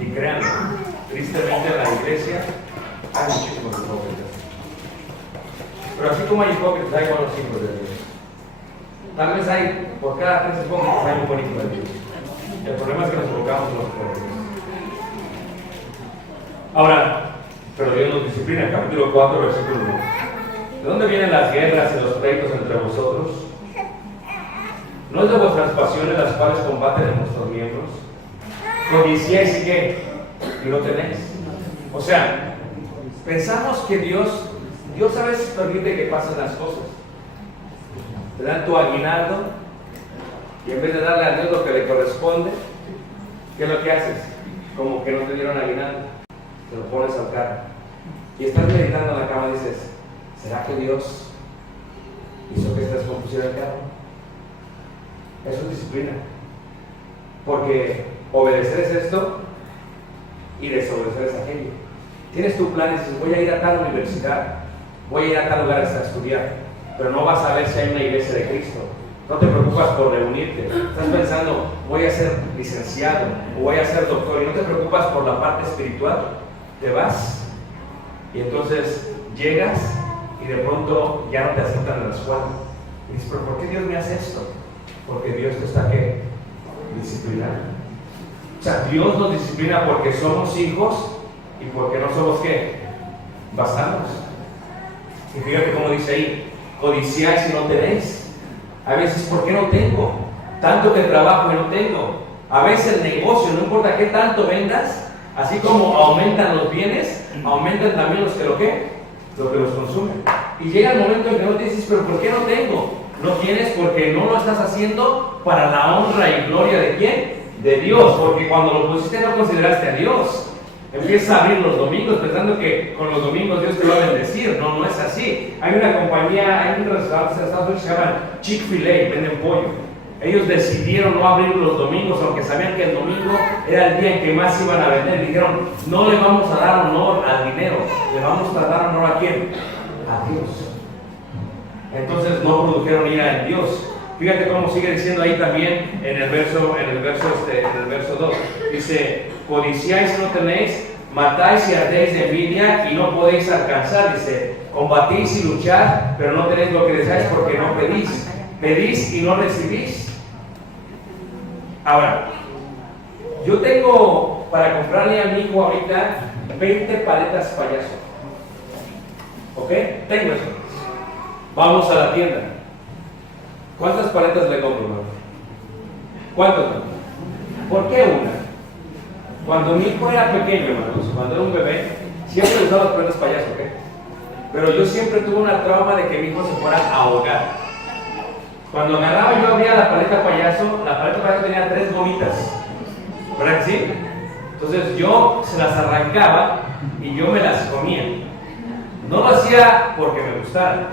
Y créanme, tristemente en la iglesia hay muchísimos hipócritas. Pero así como hay hipócritas, hay buenos hijos de Dios. Tal vez hay, por cada 3 hipócritas hay un buen hijo de Dios. El problema es que nos colocamos los hipócritas. Ahora, pero Dios nos disciplina, capítulo 4, versículo 1. ¿De dónde vienen las guerras y los pleitos entre vosotros? ¿No es de vuestras pasiones las cuales combaten en vuestros miembros? Codiciáis y qué, y no tenéis. O sea, pensamos que Dios a veces permite que pasen las cosas. Te dan tu aguinaldo y en vez de darle a Dios lo que le corresponde, ¿qué es lo que haces? Como que no te dieron aguinaldo, te lo pones al carro y estás meditando en la cama y dices, ¿será que Dios hizo que se descompusiera el carro? Eso es disciplina, porque obedecer es esto y desobedecer es aquello. Tienes tu plan y dices, voy a ir a tal universidad, voy a ir a tal lugar a estudiar, pero no vas a ver si hay una iglesia de Cristo. No te preocupas por reunirte. Estás pensando, voy a ser licenciado o voy a ser doctor, y no te preocupas por la parte espiritual. Te vas y entonces llegas y de pronto ya no te aceptan en la escuela. Y dices, pero ¿por qué Dios me hace esto? Porque Dios te está, ¿qué? Disciplinando. O sea, Dios nos disciplina porque somos hijos y porque no somos, ¿qué? Bastardos. Y fíjate cómo dice ahí, codiciáis y no tenéis. A veces, ¿por qué no tengo? Tanto que trabajo y no tengo. A veces el negocio, no importa qué tanto vendas, así como aumentan los bienes, aumentan también los que los consumen. Y llega el momento en que no te dices, pero ¿por qué no tengo? No tienes porque no lo estás haciendo para la honra y gloria de ¿quién? De Dios. Porque cuando lo pusiste no consideraste a Dios. Empiezas a abrir los domingos pensando que con los domingos Dios te va a bendecir. No, no es así. Hay una compañía, hay un restaurante en Estados Unidos que se llaman Chick-fil-A, venden pollo. Ellos decidieron no abrir los domingos, aunque sabían que el domingo era el día en que más iban a vender. Dijeron, no le vamos a dar honor al dinero, le vamos a dar honor ¿a quién? A Dios. Entonces no produjeron ira en Dios. Fíjate cómo sigue diciendo ahí también en el verso 2. Dice, codiciáis y no tenéis, matáis y ardéis de envidia y no podéis alcanzar. Dice, combatís y luchad, pero no tenéis lo que deseáis porque no pedís. Pedís y no recibís. Ahora, yo tengo para comprarle a mi hijo ahorita 20 paletas payaso. ¿Ok? Tengo eso. Vamos a la tienda. ¿Cuántas paletas le compro, hermano? ¿Cuántas? ¿Por qué una? Cuando mi hijo era pequeño, hermanos, cuando era un bebé, siempre usaba las paletas payaso, ¿ok? Pero yo siempre tuve una trauma de que mi hijo se fuera a ahogar. Cuando agarraba yo abría la paleta payaso tenía 3 gomitas. ¿Verdad que sí? Entonces yo se las arrancaba y yo me las comía. No lo hacía porque me gustara.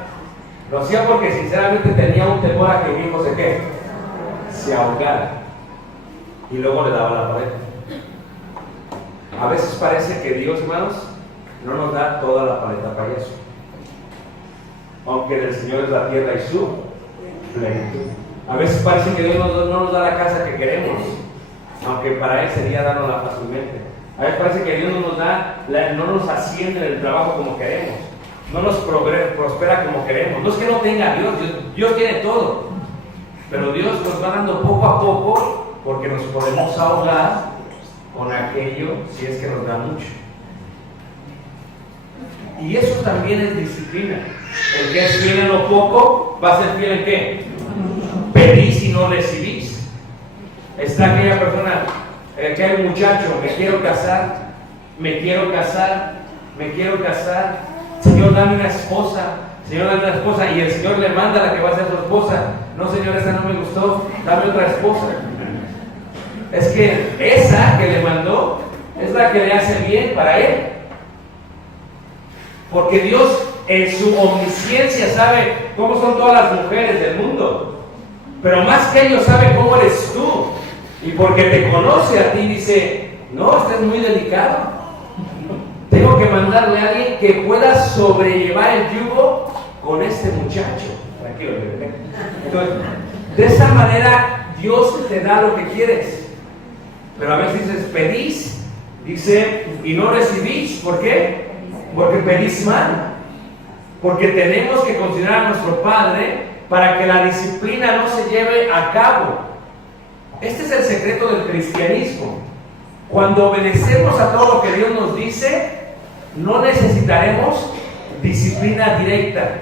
Lo hacía porque sinceramente tenía un temor a que mi hijo se ahogara. Y luego le daba la paleta. A veces parece que Dios, hermanos, no nos da toda la paleta payaso. Aunque del Señor es la tierra y su plenitud. A veces parece que Dios no nos da la casa que queremos, aunque para Él sería dárnosla fácilmente. A veces parece que Dios no nos asciende en el trabajo como queremos, no nos prospera como queremos. No es que no tenga Dios tiene todo, pero Dios nos va dando poco a poco porque nos podemos ahogar con aquello si es que nos da mucho. Y eso también es disciplina. El que es fiel en lo poco va a ser fiel en ¿qué? Pedís y no recibís. Está aquella persona, aquel muchacho, me quiero casar, Señor, dame una esposa, y el Señor le manda a la que va a ser su esposa. No, Señor, esa no me gustó, dame otra esposa. Es que esa que le mandó es la que le hace bien para él. Porque Dios en su omnisciencia sabe cómo son todas las mujeres del mundo. Pero más que ellos sabe cómo eres tú. Y porque te conoce a ti dice, no, este es muy delicado. Tengo que mandarle a alguien que pueda sobrellevar el yugo con este muchacho. Tranquilo, bebé. Entonces, de esa manera Dios te da lo que quieres. Pero a veces dices, pedís, dice, y no recibís. ¿Por qué? Porque pedís mal. Porque tenemos que considerar a nuestro Padre para que la disciplina no se lleve a cabo. Este es el secreto del cristianismo. Cuando obedecemos a todo lo que Dios nos dice, no necesitaremos disciplina directa.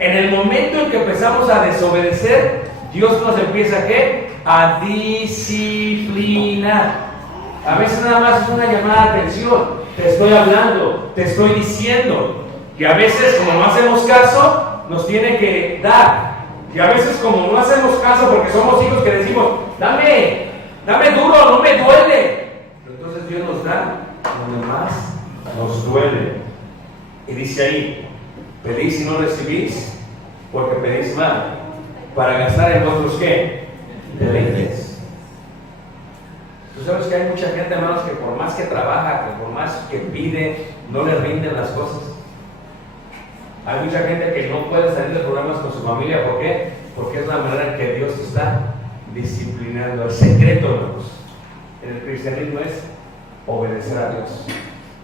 En el momento en que empezamos a desobedecer, Dios nos empieza ¿qué? A disciplinar. A veces nada más es una llamada de atención. Te estoy hablando, te estoy diciendo. Y a veces, como no hacemos caso, nos tiene que dar. Y a veces, como no hacemos caso porque somos hijos que decimos, dame duro, no me duele. Entonces Dios nos da donde más nos duele. Y dice ahí, pedís y no recibís, porque pedís mal, para gastar en otros ¿qué? Deleites. Tú sabes que hay mucha gente, hermanos, que por más que trabaja, que por más que pide, no le rinden las cosas. Hay mucha gente que no puede salir de problemas con su familia. ¿Por qué? Porque es la manera en que Dios está disciplinando. El secreto, hermanos, en el cristianismo es obedecer a Dios,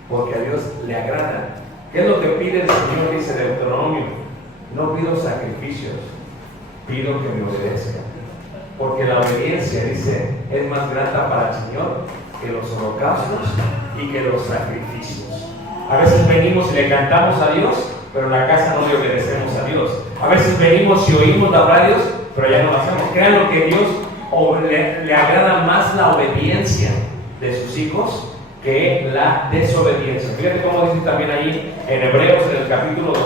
porque a Dios le agrada. ¿Qué es lo que pide el Señor? Dice Deuteronomio: no pido sacrificios, pido que me obedezcan, porque la obediencia, dice, es más grata para el Señor que los holocaustos y que los sacrificios. A veces venimos y le cantamos a Dios, pero en la casa no le obedecemos a Dios. A veces venimos y oímos la palabra de Dios, pero ya no lo hacemos. Créanlo que Dios le agrada más la obediencia de sus hijos que la desobediencia. Fíjate cómo dice también ahí en Hebreos, en el capítulo 2.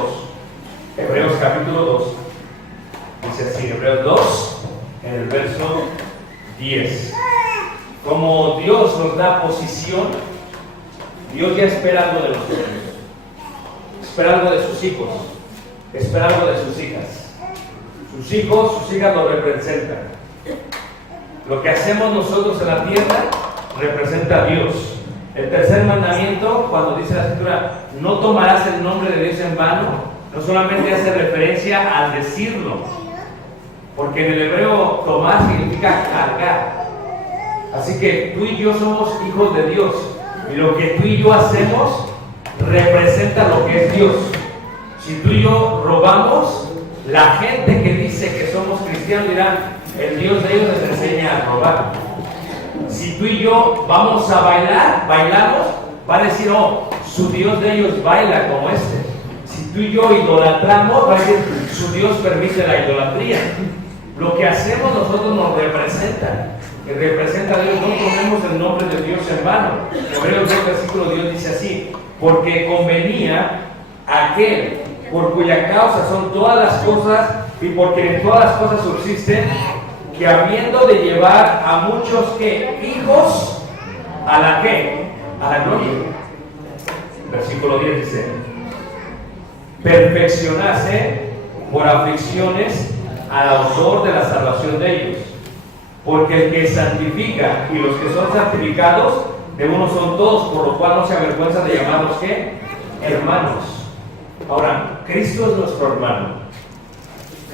Hebreos capítulo 2. Dice así, Hebreos 2, en el verso 10. Como Dios nos da posición, Dios ya espera algo de nosotros. Espera algo de sus hijos. Espera algo de sus hijas. Sus hijos, sus hijas lo representan. Lo que hacemos nosotros en la tierra representa a Dios. El tercer mandamiento, cuando dice la Escritura, no tomarás el nombre de Dios en vano, no solamente hace referencia al decirlo, porque en el hebreo tomar significa cargar. Así que tú y yo somos hijos de Dios, y lo que tú y yo hacemos representa lo que es Dios. Si tú y yo robamos, la gente que dice que somos cristianos dirán, el Dios de ellos les enseña a robar. Si tú y yo vamos a bailar, bailamos, va a decir, oh, su Dios de ellos baila como este. Si tú y yo idolatramos, va a decir, su Dios permite la idolatría. Lo que hacemos nosotros nos representa, que representa a Dios. No ponemos el nombre de Dios en vano. Hebreos 2, versículo Dios dice así, porque convenía a aquel por cuya causa son todas las cosas y porque en todas las cosas subsisten, que habiendo de llevar a muchos que hijos a la que, a la gloria. Versículo 10 dice, perfeccionase por aflicciones al autor de la salvación de ellos, porque el que santifica y los que son santificados de uno son todos, por lo cual no se avergüenza de llamarlos ¿qué? Hermanos. Ahora, Cristo es nuestro hermano.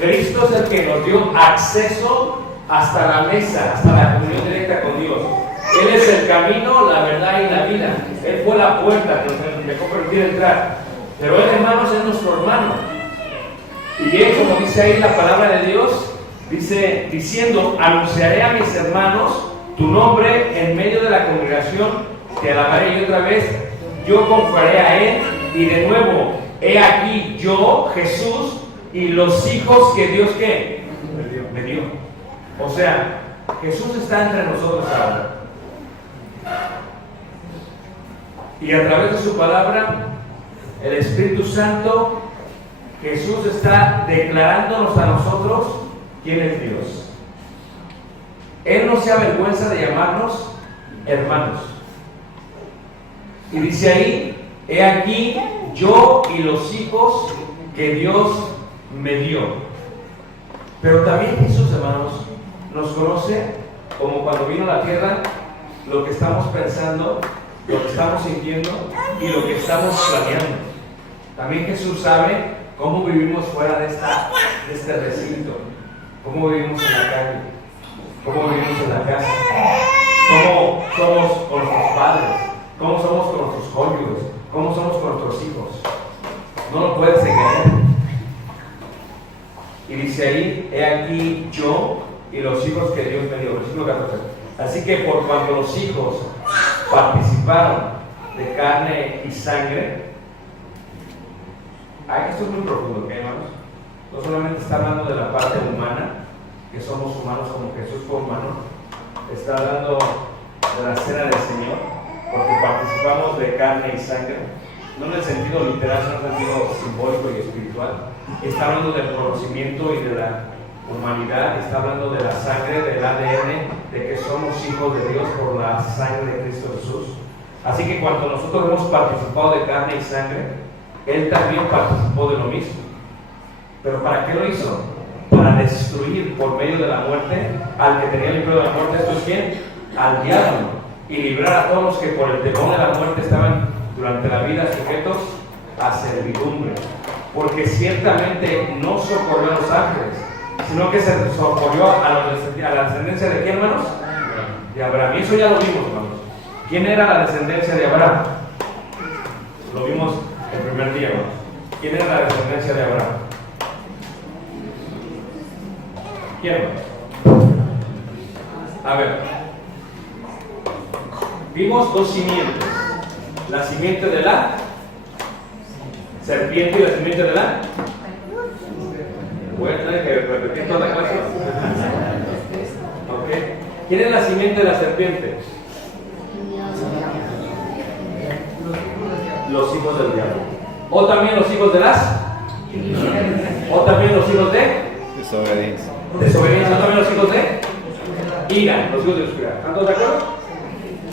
Cristo es el que nos dio acceso hasta la mesa, hasta la comunión directa con Dios. Él es el camino, la verdad y la vida. Él fue la puerta que nos dejó permitir entrar. Pero Él, hermanos, es nuestro hermano. Y Él, como dice ahí la palabra de Dios, dice, diciendo, anunciaré a mis hermanos tu nombre en medio de la congregación, te alabaré. Y otra vez, yo confiaré a Él. Y de nuevo, he aquí yo, Jesús, y los hijos que Dios, ¿qué? Me dio. O sea, Jesús está entre nosotros ahora. Y a través de su palabra, el Espíritu Santo, Jesús está declarándonos a nosotros quién es Dios. Él no se avergüenza de llamarnos hermanos. Y dice ahí, he aquí yo y los hijos que Dios me dio. Pero también Jesús, hermanos, nos conoce como cuando vino a la tierra, lo que estamos pensando, lo que estamos sintiendo y lo que estamos planeando. También Jesús sabe cómo vivimos fuera de este recinto, cómo vivimos en la calle, cómo vivimos en la casa, cómo somos con nuestros padres, cómo somos con nuestros cónyuges, cómo somos con nuestros hijos. No lo puedes engañar. Y dice ahí, he aquí yo y los hijos que Dios me dio. Versículo 14. Así que por cuanto los hijos participaron de carne y sangre, esto es muy profundo, ¿ok, hermanos? No solamente está hablando de la parte humana, que somos humanos como Jesús fue humano, está hablando de la cena del Señor, porque participamos de carne y sangre, no en el sentido literal, sino en el sentido simbólico y espiritual. Está hablando del conocimiento y de la humanidad, está hablando de la sangre, del ADN, de que somos hijos de Dios por la sangre de Cristo Jesús. Así que cuando nosotros hemos participado de carne y sangre, Él también participó de lo mismo. ¿Pero para qué lo hizo? Para destruir por medio de la muerte al que tenía el libro de la muerte. ¿Esto es quién? Al diablo. Y librar a todos los que por el temor de la muerte estaban durante la vida sujetos a servidumbre. Porque ciertamente no socorrió a los ángeles, sino que se socorrió a la descendencia de ¿quién, hermanos? De Abraham. Y eso ya lo vimos, hermanos. ¿Quién era la descendencia de Abraham? Lo vimos el primer día, hermanos. ¿Quién era la descendencia de Abraham? ¿Quién, hermanos? A ver. Vimos dos simientes. La simiente de la serpiente y la simiente de la... Voy a tener que repetir toda la clase. Okay. ¿Quién es la simiente de la serpiente? Los hijos del diablo. O también los hijos de las... O también los hijos de... Desobediencia. Desobediencia. O también los hijos de... Ira. Los hijos de oscuridad. ¿Están todos de acuerdo?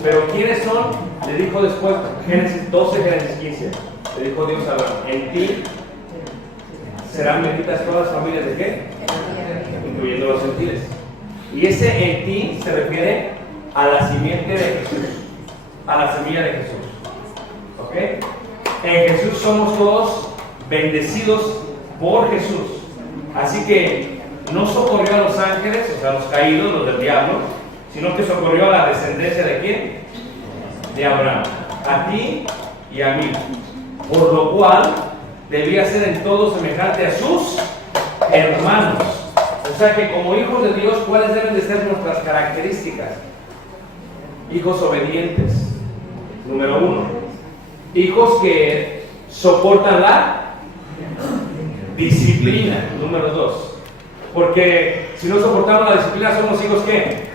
Pero ¿quiénes son? Le dijo después, Génesis 12, Génesis 15. Le dijo Dios a Abraham, en ti serán benditas todas las familias de qué? Incluyendo los gentiles. Y ese en ti se refiere a la simiente de Jesús, a la semilla de Jesús. ¿Ok? En Jesús somos todos bendecidos por Jesús. Así que no socorrió a los ángeles, o sea, a los caídos, los del diablo, sino que socorrió a la descendencia de ¿quién? De Abraham, a ti y a mí, por lo cual debía ser en todo semejante a sus hermanos. O sea que como hijos de Dios, ¿cuáles deben de ser nuestras características? Hijos obedientes, número 1. Hijos que soportan la disciplina, número 2. Porque si no soportamos la disciplina, somos hijos ¿qué?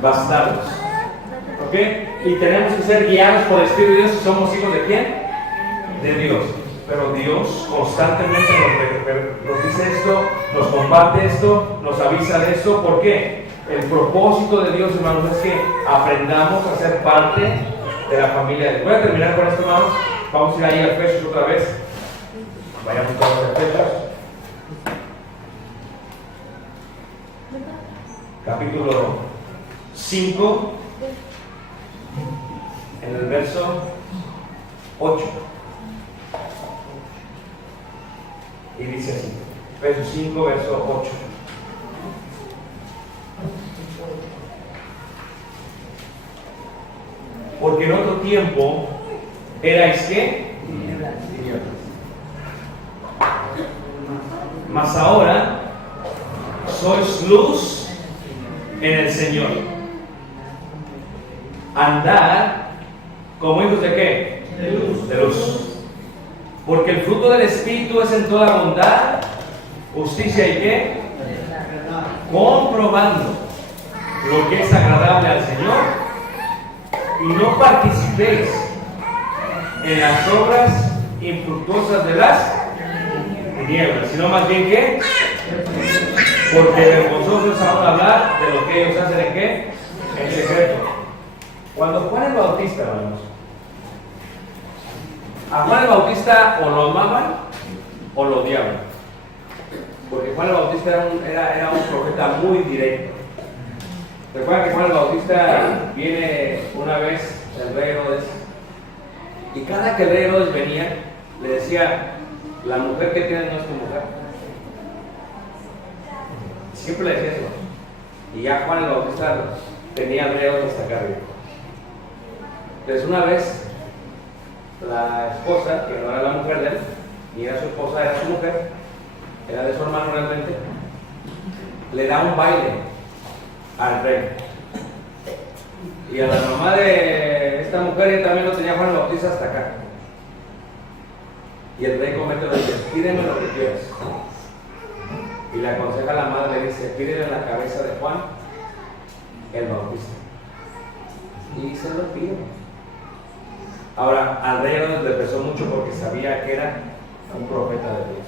Bastardos. ¿Ok? Y tenemos que ser guiados por el Espíritu de Dios si somos hijos de ¿quién? De Dios. Pero Dios constantemente nos dice esto, nos comparte esto, nos avisa de esto. ¿Por qué? El propósito de Dios, hermanos, es que aprendamos a ser parte de la familia de Dios. Voy a terminar con esto, hermanos. Vamos a ir ahí a Efesios otra vez. Vayamos todos a Efesios. Capítulo 5, en el verso 8. Y dice así, Efesios 5, verso 8. Porque en otro tiempo erais ¿qué? Tinieblas. Mas ahora sois luz en el Señor. Andad como hijos de ¿qué? De luz. De luz. Porque el fruto del Espíritu es en toda bondad, justicia y ¿qué? Comprobando lo que es agradable al Señor, y no participéis en las obras infructuosas de las tinieblas, sino más bien ¿qué? Porque vergonzoso es aún hablar de lo que ellos hacen en ¿qué? En secreto. Cuando Juan el Bautista, hermanos, a Juan el Bautista o lo amaban o lo odiaban. Porque Juan el Bautista era un profeta muy directo. Recuerda que Juan el Bautista viene una vez el rey Herodes, y cada que el rey Herodes venía, le decía: la mujer que tienes no es tu mujer. Siempre le decía eso. Y ya Juan el Bautista tenía al rey Herodes hasta acá arriba. Entonces una vez la esposa, que no era la mujer de él, ni era su esposa, era su mujer, era de su hermano realmente, le da un baile al rey. Y a la mamá de esta mujer también lo tenía Juan el Bautista hasta acá. Y el rey comete lo que dice: pídeme lo que quieras. Y le aconseja a la madre, le dice: pídele la cabeza de Juan el Bautista. Y se lo pide. Ahora, al rey le pesó mucho porque sabía que era un profeta de Dios.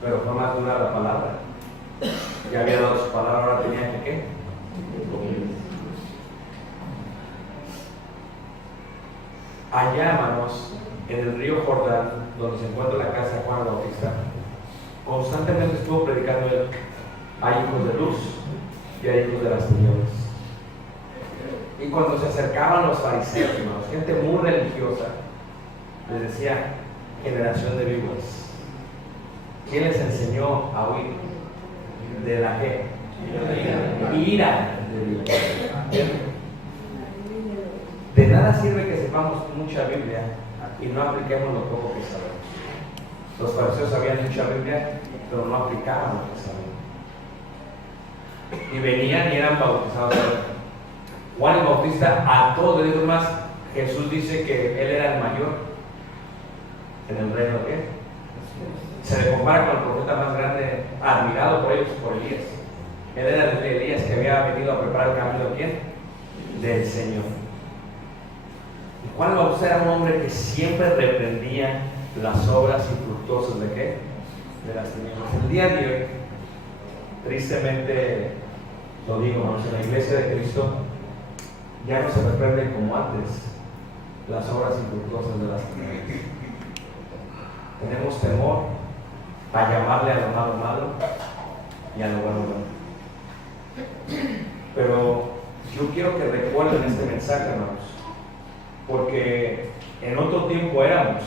Pero fue más dura la palabra. Ya había dado su palabra, ahora tenía que ¿qué? Allá, hermanos, en el río Jordán, donde se encuentra la casa de Juan el Bautista, constantemente estuvo predicando él: hay hijos de luz y hay hijos de las tinieblas. Y cuando se acercaban los fariseos, hermanos, gente muy religiosa, les decía: generación de víboras. ¿Quién les enseñó a huir de la ¿qué? Ira de víboras. De nada sirve que sepamos mucha Biblia y no apliquemos lo poco que sabemos. Los fariseos sabían mucha Biblia, pero no aplicaban lo que sabían. Y venían y eran bautizados. Juan el Bautista a todos les dijo más: Jesús dice que él era el mayor en el reino de Dios. Se le compara con el profeta más grande, admirado por ellos, por Elías. Él era el de Elías que había venido a preparar el camino de ¿quién? Del Señor. Y Juan el Bautista era un hombre que siempre reprendía las obras infructuosas de ¿qué? De las tinieblas. El día de hoy, tristemente lo digo, hermanos, en la iglesia de Cristo ya no se reprenden como antes las obras infructuosas de las tinieblas. Tenemos temor a llamarle a lo malo malo y a lo bueno bueno. Pero yo quiero que recuerden este mensaje, hermanos, porque en otro tiempo éramos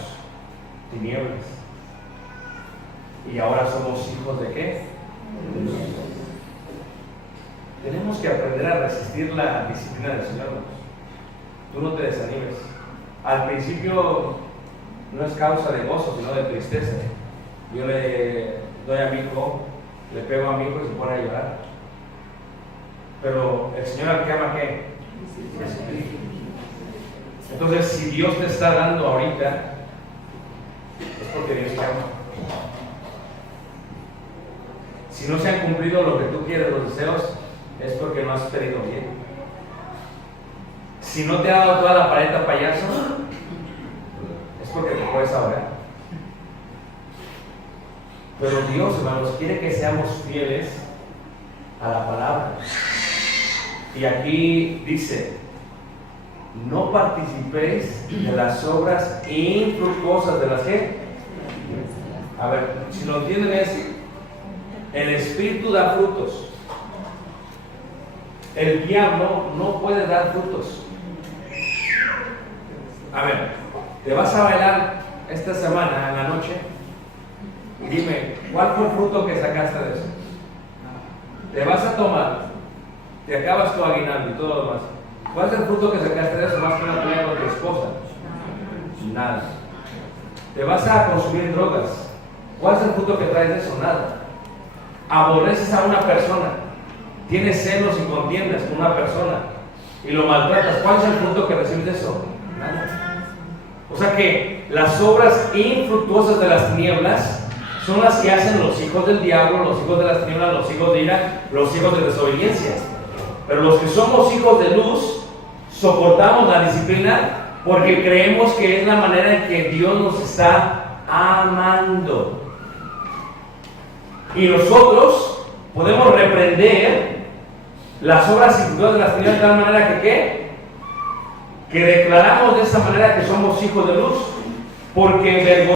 tinieblas y ahora somos hijos de ¿qué? Tenemos que aprender a resistir la disciplina del Señor. Tú no te desanimes. Al principio no es causa de gozo, sino de tristeza. Yo le doy a mi hijo, le pego a mi hijo y se pone a llorar. Pero el Señor al que ama, ¿qué? Jesucristo. Entonces, si Dios te está dando ahorita, es porque Dios te ama. Si no se han cumplido lo que tú quieres, los deseos, es porque no has pedido bien. Si no te ha dado toda la paleta payaso, es porque te puedes ahogar. Pero Dios, hermanos, quiere que seamos fieles a la palabra. Y aquí dice: no participéis de las obras infructuosas de las que. A ver, si lo entienden es: el Espíritu da frutos. El diablo no puede dar frutos. A ver, te vas a bailar esta semana en la noche. Dime, ¿cuál fue el fruto que sacaste de eso? Te vas a tomar, te acabas tu aguinaldo y todo lo demás. ¿Cuál es el fruto que sacaste de eso más que una pelea con tu esposa? Nada. Te vas a consumir drogas. ¿Cuál es el fruto que traes de eso? Nada. Aborreces a una persona, tienes celos y contiendas con una persona y lo maltratas. ¿Cuál es el fruto que recibes de eso? Nada. O sea que las obras infructuosas de las tinieblas son las que hacen los hijos del diablo, los hijos de las tinieblas, los hijos de ira, los hijos de desobediencia. Pero los que somos hijos de luz soportamos la disciplina porque creemos que es la manera en que Dios nos está amando. Y nosotros podemos reprender las obras infructuosas de las tinieblas de tal manera que ¿qué? Que declaramos de esa manera que somos hijos de luz, porque